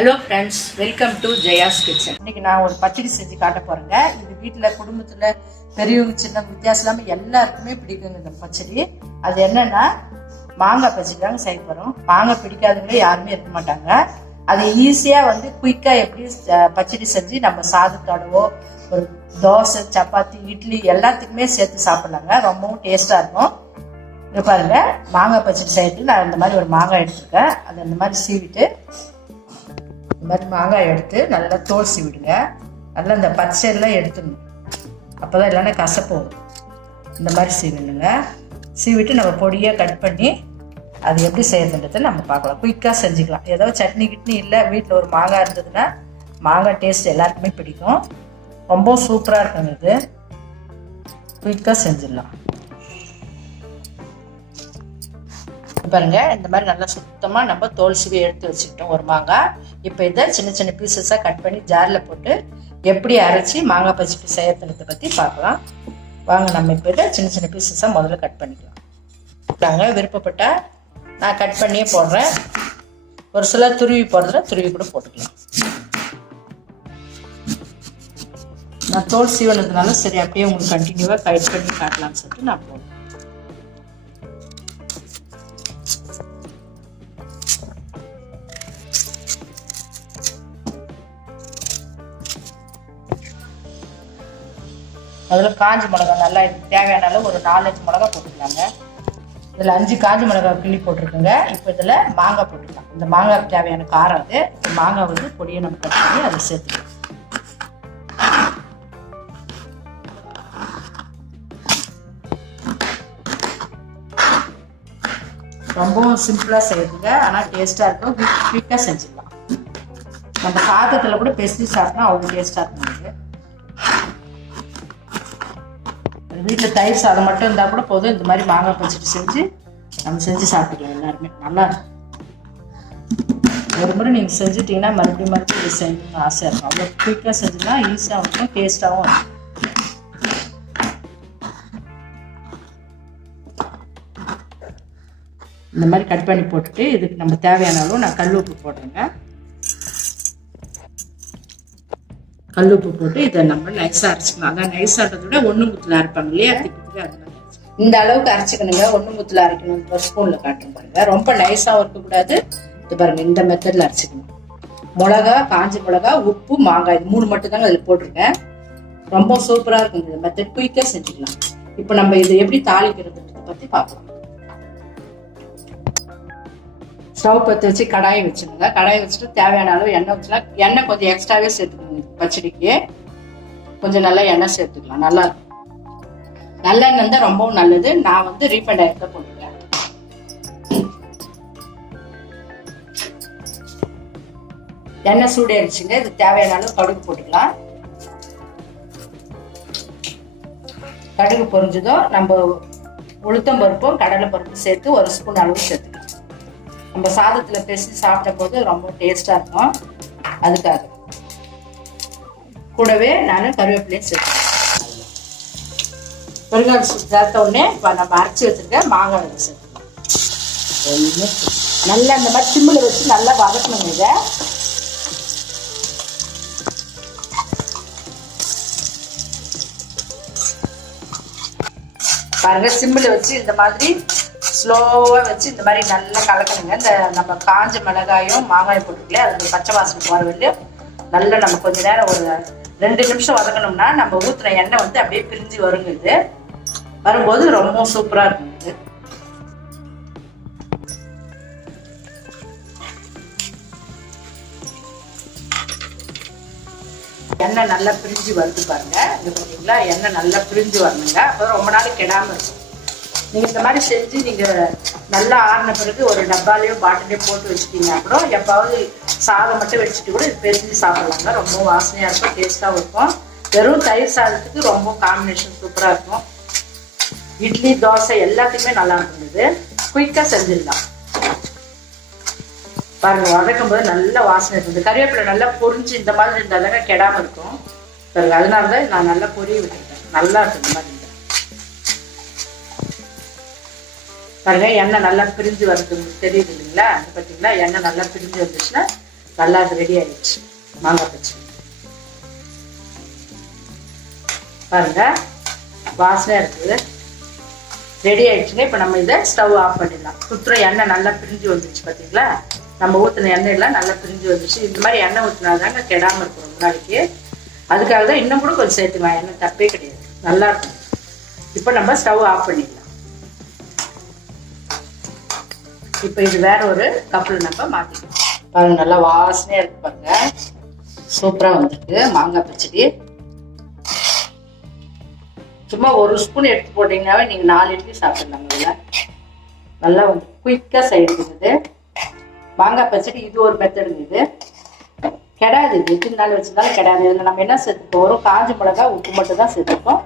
Hello friends welcome to Jaya's kitchen இன்னைக்கு நான் ஒரு பச்சடி செஞ்சு காட்ட போறேங்க. இது வீட்டில் குடும்பத்தில் பெரியவங்க சின்ன வித்தியாசம் இல்லாமல் எல்லாருக்குமே பிடிக்குங்க இந்த பச்சடி. அது என்னன்னா மாங்காய் பச்சடி தாங்க செய்ய போகிறோம் மாங்காய் பிடிக்காதவங்க யாருமே இருக்க மாட்டாங்க. அது ஈஸியாக வந்து குயிக்காக எப்படி பச்சடி செஞ்சு நம்ம சாதத்தோடவோ ஒரு தோசை சப்பாத்தி இட்லி எல்லாத்துக்குமே சேர்த்து சாப்பிட்லாங்க. ரொம்பவும் டேஸ்ட்டாக இருக்கும். இங்க பாருங்க மாங்காய் பச்சடி செய்யறதுக்கு நான் இந்த மாதிரி ஒரு மாங்காய் எடுத்துருக்கேன். அதை இந்த மாதிரி சீவிட்டு இந்த மாதிரி மாங்காய் எடுத்து நல்லா தோல் சீவிடுங்க நல்லா இந்த பச்சையெல்லாம் எடுத்துடணும். அப்போ தான் இல்லைன்னா கசப்போகும் இந்த மாதிரி சீவிடுங்க. சீவிட்டு நம்ம பொடியாக கட் பண்ணி அது எப்படி செய்யறதுன்றதை நம்ம பார்க்கலாம். குயிக்காக செஞ்சுக்கலாம். ஏதோ சட்னி கிட்னி இல்லை வீட்டில் ஒரு மாங்காய் இருந்ததுன்னா மாங்காய் டேஸ்ட் எல்லாருக்குமே பிடிக்கும். ரொம்ப சூப்பராக இருக்குங்க இது. குயிக்காக செஞ்சிடலாம். பாருங்க. இந்த மாதிரி நல்லா சுத்தமாக நம்ம தோல் சீவி எடுத்து வச்சுக்கிட்டோம் ஒரு மாங்காய் இப்போ இதை சின்ன சின்ன பீசஸாக கட் பண்ணி ஜாரில் போட்டு எப்படி அரைச்சி மாங்காய் பச்சடி செய்யறதுன்றதை பற்றி பார்க்கலாம். வாங்க நம்ம இப்போ இதை சின்ன சின்ன பீசஸாக முதல்ல கட் பண்ணிக்கலாம். நாங்கள் விருப்பப்பட்டால் நான் கட் பண்ணியே போடுறேன். ஒரு சிலர் துருவி போடுறதுல துருவி கூட போட்டுக்கலாம். நான் தோல் சீவனதுனால சரி அப்படியே உங்களுக்கு கண்டினியூவாக கைட் பண்ணி காட்டலாம்னு சொல்லிட்டு நான் போடுறேன். அதில் காஞ்சி மிளகா நல்லா தேவையான அளவு ஒரு நாலஞ்சு மிளகா போட்டுக்கலாங்க. இதில் அஞ்சு காஞ்சி மிளகா கிள்ளி போட்டிருக்குங்க. இப்போ இதில் மாங்காய் போட்டுக்கலாம். இந்த மாங்காய்க்கு தேவையான காரம் அது. மாங்காய் வந்து பொடியை நம்ம கட் பண்ணி அதை சேர்த்துக்கலாம். ரொம்பவும் சிம்பிளாக செய்யுதுங்க ஆனால் டேஸ்ட்டாக இருக்கும். குயிக்காக செஞ்சுக்கலாம். நம்ம சாதத்தில் கூட பெசி சாப்பிட்டா அவ்வளோ டேஸ்ட்டாக இருக்கும் வீட்டில் தயிர் சாதம் மட்டும் இருந்தால் கூட போதும். இந்த மாதிரி மாங்காய் பச்சடி செஞ்சு நம்ம செஞ்சு சாப்பிட்டுக்கலாம் எல்லாருமே. நல்லா இருக்கும். ஒரு முறை நீங்கள் செஞ்சுட்டிங்கன்னா மறுபடியும் மறுபடியும் இது செய்யணும்னு ஆசையாக இருக்கும். அவ்வளோ குயிக்காக செஞ்சுன்னா ஈஸியாகவும் இருக்கும் டேஸ்ட்டாகவும் இருக்கும். இந்த மாதிரி கட் பண்ணி போட்டுட்டு இதுக்கு நம்ம தேவையான அளவு நான் கல் உப்பு போடுறேங்க. கல் உப்பு போட்டு இதை நம்ம நைஸாக அரைச்சிக்கலாம். அதான் நைஸாகிறத விட ஒன்று முத்தில் அரைப்பாங்க இல்லையா? திக்கு அது மாதிரி அரைச்சிக்கலாம். இந்த அளவுக்கு அரைச்சிக்கணுங்க. ஒன்று முத்தில் அரைக்கணும் ஒரு ஸ்பூனில் காட்டுறேன் பாருங்க. ரொம்ப நைஸாகவும் இருக்கக்கூடாது. இது பாருங்க இந்த மெத்தடில் அரைச்சிக்கணும். மிளகா காஞ்ச மிளகா உப்பு மாங்காய் இது மூணு மட்டும் தாங்க அதில் போட்டிருக்கேன். ரொம்ப சூப்பராக இருக்கும் இந்த மெத்தட் குயிக்காக செஞ்சுக்கலாம். இப்போ நம்ம இது எப்படி தாளிக்கிறதுன்றதை பற்றி பார்க்கலாம் ஸ்டவ் பற்றி வச்சு கடாயை வச்சுருங்க. கடாயை வச்சுட்டு தேவையான அளவு எண்ணெய் வச்சுனா எண்ணெய் கொஞ்சம் எக்ஸ்ட்ராவே சேர்த்துக்கணும் பச்சடிக்கு கொஞ்சம் நல்லா எண்ணெய் சேர்த்துக்கலாம். நல்லா இருக்கும். நல்லெண்ணெய் இருந்தால் ரொம்பவும் நல்லது. நான் வந்து ரீஃபண்ட் ஆயில் தான் போட்டுக்கிறேன். எண்ணெய் சூடேறிச்சுங்க. இது தேவையான அளவு கடுகு போட்டுக்கலாம். கடுகு பொரிஞ்சதும் நம்ம உளுத்தம் பருப்பும் கடலை பருப்பும் சேர்த்து ஒரு ஸ்பூன் அளவு சேர்த்துக்கலாம். நம்ம சாதத்துல பேசி சாப்பிட்ட போது ரொம்ப டேஸ்டா இருக்கும். அதுக்காக. கூடவே நான் கருவேப்பிலையும் சேர்த்துக்கிறேன். பெருங்காயம் சேர்த்த உடனே இப்போ நம்ம அரைச்சி வச்சிருக்க மாங்காய் ஒண்ணு. நல்லா இந்த மாதிரி சிம்மில் வச்சு நல்லா வதக்கணுங்க இதை. பாருங்க சிம்மில் வச்சு இந்த மாதிரி ஸ்லோவாக வச்சு இந்த மாதிரி நல்லா கலக்கணுங்க இந்த நம்ம காஞ்ச மிளகாயும் மாங்காயும் போட்டுக்கல அது பச்சை வாசனை போகிற வெளியே நல்லா நம்ம கொஞ்ச நேரம் ஒரு ரெண்டு நிமிஷம் வதக்கணும்னா நம்ம ஊற்றுன எண்ணெய் வந்து அப்படியே பிரிஞ்சு வருங்க இது. வரும்போது ரொம்ப சூப்பராக இருக்கும் இது. எண்ணெய் நல்லா பிரிஞ்சு வருது பாருங்க. இது பார்த்தீங்களா எண்ணெய் நல்லா பிரிஞ்சு வரணுங்க. அப்போ ரொம்ப நாள் கெடாம இருக்கும். நீங்க இந்த மாதிரி செஞ்சு நீங்க நல்லா ஆறின பிறகு ஒரு டப்பாலையோ பாட்டிலையோ போட்டு வச்சுட்டீங்க கூட எப்பாவது சாதம் மட்டும் வச்சுட்டு கூட இது பெருஞ்சு சாப்பிடலாங்க. ரொம்ப வாசனையா இருக்கும் டேஸ்ட்டாகவும் இருக்கும். வெறும் தயிர் சாதத்துக்கு ரொம்ப காம்பினேஷன் சூப்பரா இருக்கும். இட்லி தோசை எல்லாத்துக்குமே நல்லா இருந்தது. குயிக்காக குயிக்கா செஞ்சிடலாம். பாருங்க வதக்கும் போது நல்ல வாசனை இருக்குது கருவேப்பிலை நல்லா பொரிஞ்சு இந்த மாதிரி இருந்தால் தாங்க கெடாமல் இருக்கும். பாருங்க அதனால தான் நான் நல்லா பொரிய விட்டுருக்கேன் நல்லா இருக்கு இந்த மாதிரி பாருங்க எண்ணெய் நல்லா பிரிஞ்சு வருது தெரியுது இல்லைங்களா? அது பார்த்தீங்களா எண்ணெய் நல்லா பிரிஞ்சு வந்துச்சுன்னா நல்லா அது ரெடி ஆயிடுச்சு. மாங்காய் பச்சை பாருங்க வாசனையா இருக்குது ரெடி ஆயிடுச்சுன்னா இப்போ நம்ம இதை ஸ்டவ் ஆஃப் பண்ணிடலாம். சுற்றுற எண்ணெய் நல்லா பிரிஞ்சு வந்துச்சு பார்த்தீங்களா நம்ம ஊற்றின எண்ணெய் எல்லாம் நல்லா பிரிஞ்சு வந்துச்சு இந்த மாதிரி எண்ணெய் ஊற்றினாதாங்க கெடாமல் இருக்கும் ரொம்ப நாளைக்கு. அதுக்காக தான் இன்னும் கூட கொஞ்சம் சேர்த்துக்கலாம் எண்ணெய் தப்பே கிடையாது. நல்லா இருக்கும். இப்போ நம்ம ஸ்டவ் ஆஃப் பண்ணிடலாம். இப்போ இது வேற ஒரு கப்பில் நம்ம மாற்றிக்கலாம் பாருங்க நல்லா வாசனையாக இருக்கு பாருங்க. சூப்பராக வந்திருக்கு. மாங்காய் பச்சடி. சும்மா ஒரு ஸ்பூன் எடுத்து போட்டிங்கனாவே நீங்க நாலு இட்லி சாப்பிடலாம் நல்லா நல்லா வந்து குயிக்காக செய்யறது. மாங்காய் பச்சடி இது ஒரு மெத்தடுங்க இது. கிடாது இது. எத்தனை நாள் வச்சிருந்தாலும் கிடையாது இதில் நம்ம என்ன சேர்த்துப்போம்? வரும் காஞ்ச மிளகா உப்பு மட்டும் தான் சேர்த்துப்போம்.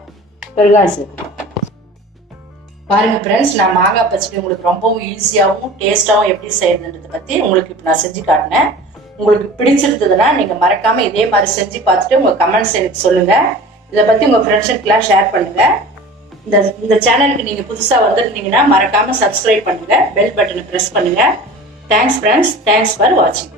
பெருங்காயம் சேர்த்துப்போம். பாருங்க ஃப்ரெண்ட்ஸ் நான் மாங்காய் பச்சடி உங்களுக்கு ரொம்பவும் ஈஸியாகவும் டேஸ்டாகவும் எப்படி செய்யறதுன்றதை பற்றி உங்களுக்கு இப்போ நான் செஞ்சு காட்டினேன். உங்களுக்கு பிடிச்சிருந்ததுன்னா நீங்கள் மறக்காமல் இதே மாதிரி செஞ்சு பார்த்துட்டு உங்கள் கமெண்ட்ஸ் எனக்கு சொல்லுங்கள் இதை பற்றி உங்கள் ஃப்ரெண்ட்ஸுக்கெல்லாம் ஷேர் பண்ணுங்க. இந்த இந்த சேனலுக்கு நீங்கள் புதுசாக வந்திருந்தீங்கன்னா மறக்காம சப்ஸ்கிரைப் பண்ணுங்க. பெல் பட்டனை ப்ரெஸ் பண்ணுங்க. தேங்க்ஸ் ஃப்ரெண்ட்ஸ் தேங்க்ஸ் ஃபார் வாட்சிங்